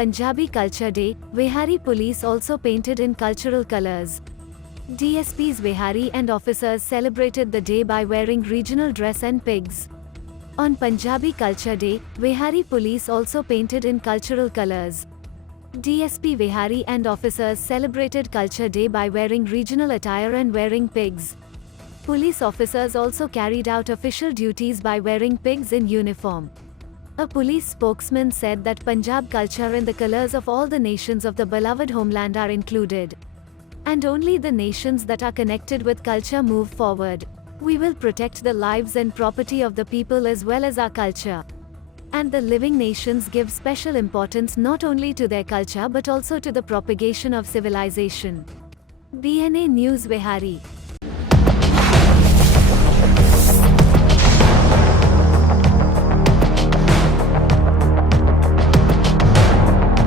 Punjabi Culture Day, Vihari police also painted in cultural colors. DSPs Vihari and officers celebrated the day by wearing regional dress and pigs. On Punjabi Culture Day, Vihari police also painted in cultural colors. DSP Vihari and officers celebrated Culture Day by wearing regional attire and wearing pigs. Police officers also carried out official duties by wearing pigs in uniform. A police spokesman said that Punjab culture and the colors of all the nations of the beloved homeland are included. And only the nations that are connected with culture move forward. We will protect the lives and property of the people as well as our culture. And the living nations give special importance not only to their culture but also to the propagation of civilization. BNA News Vihari.